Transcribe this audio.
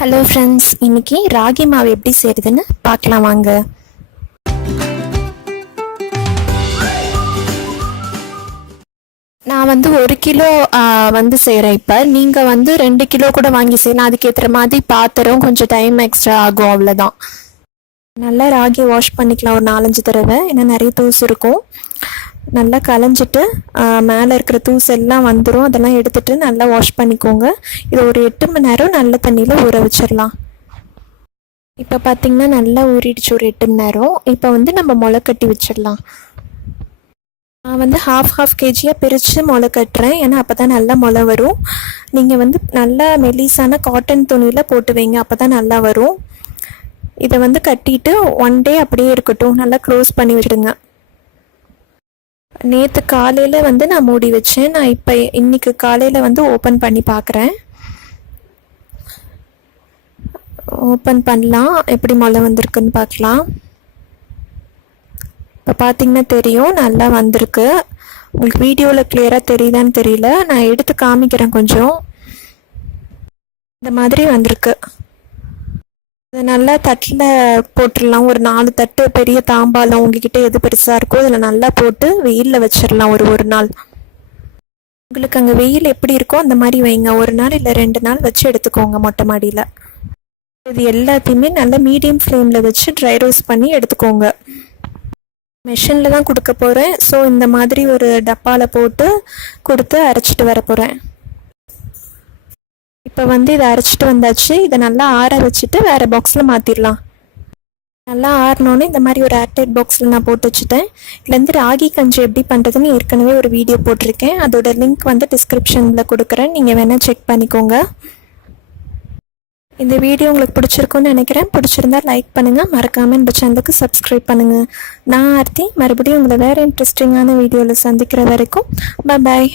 Hello friends, இன்னைக்கு ராகி மாவு எப்படி செய்கிறதுன்னு பார்க்கலாம் வாங்க. நான் வந்து 1 கிலோ செய்கிறேன். இப்போ நீங்கள் 2 கிலோ கூட வாங்கி செய்யலாம். அதுக்கேற்ற மாதிரி பாத்திரம் கொஞ்சம் டைம் எக்ஸ்ட்ரா ஆகும், அவ்வளோதான். நல்லா ராகி வாஷ் பண்ணிக்கலாம் ஒரு 4-5 தடவை, ஏன்னா நிறைய தூசு இருக்கும். நல்லா களைஞ்சிட்டு மேலே இருக்கிற தூசு எல்லாம் வந்துடும். அதெல்லாம் எடுத்துகிட்டு நல்லா வாஷ் பண்ணிக்கோங்க. இதை ஒரு 8 மணி நேரம் நல்ல தண்ணியில் ஊற வச்சிடலாம். இப்போ பார்த்திங்கன்னா நல்லா ஊறிடுச்சு ஒரு 8 மணி நேரம். இப்போ நம்ம முளை கட்டி வச்சிடலாம். நான் ஹாஃப் கேஜியாக பிரித்து முளை கட்டுறேன், ஏன்னா அப்போ தான் நல்லா முளை வரும். நீங்கள் நல்லா மெலிசான காட்டன் துணியில் போட்டு வைங்க, அப்போ தான் நல்லா வரும். இதை கட்டிட்டு 1 டே அப்படியே இருக்கட்டும், நல்லா க்ளோஸ் பண்ணி விடுங்க. நேற்று காலையில் நான் மூடி வச்சேன். நான் இப்போ இன்னைக்கு காலையில் ஓப்பன் பண்ணி பார்க்குறேன். ஓப்பன் பண்ணலாம், எப்படி முளை வந்திருக்குன்னு பார்க்கலாம். இப்போ பார்த்தீங்கன்னா தெரியும், நல்லா வந்திருக்கு. உங்களுக்கு வீடியோவில் கிளியராக தெரியுதான்னு தெரியல, நான் எடுத்து காமிக்கிறேன். கொஞ்சம் இந்த மாதிரி வந்திருக்கு. இதை நல்லா தட்டில் போட்டுடலாம். ஒரு 4 தட்டு பெரிய தாம்பாலம் உங்ககிட்ட எது பெருசாக இருக்கோ அதில் நல்லா போட்டு வெயிலில் வச்சிடலாம். ஒரு நாள் உங்களுக்கு அங்கே வெயில் எப்படி இருக்கோ அந்த மாதிரி வைங்க. 1 நாள் இல்லை 2 நாள் வச்சு எடுத்துக்கோங்க மொட்டை மாடியில். இது எல்லாத்தையுமே நல்லா மீடியம் ஃப்ளேமில் வச்சு ட்ரை ரோஸ்ட் பண்ணி எடுத்துக்கோங்க. மெஷினில் தான் கொடுக்க போகிறேன். ஸோ இந்த மாதிரி ஒரு டப்பாவில் போட்டு கொடுத்து அரைச்சிட்டு வர போகிறேன். இப்போ இதை அரைச்சிட்டு வந்தாச்சு. இதை நல்லா ஆற வச்சுட்டு வேறு பாக்ஸில் மாற்றிடலாம். நல்லா ஆறினோன்னு இந்த மாதிரி ஒரு ஏர்டைட் பாக்ஸில் நான் போட்டு வச்சுட்டேன். இதுலேருந்து ராகி கஞ்சி எப்படி பண்ணுறதுன்னு ஏற்கனவே ஒரு வீடியோ போட்டிருக்கேன். அதோட லிங்க் டிஸ்கிரிப்ஷனில் கொடுக்குறேன், நீங்கள் வேணால் செக் பண்ணிக்கோங்க. இந்த வீடியோ உங்களுக்கு பிடிச்சிருக்குன்னு நினைக்கிறேன். பிடிச்சிருந்தா லைக் பண்ணுங்கள், மறக்காமல் இந்த சேனலுக்கு சப்ஸ்கிரைப் பண்ணுங்கள். நான் ஆர்த்தி, மறுபடியும் உங்களை வேறு இன்ட்ரெஸ்டிங்கான வீடியோவில் சந்திக்கிற வரைக்கும் பாய்.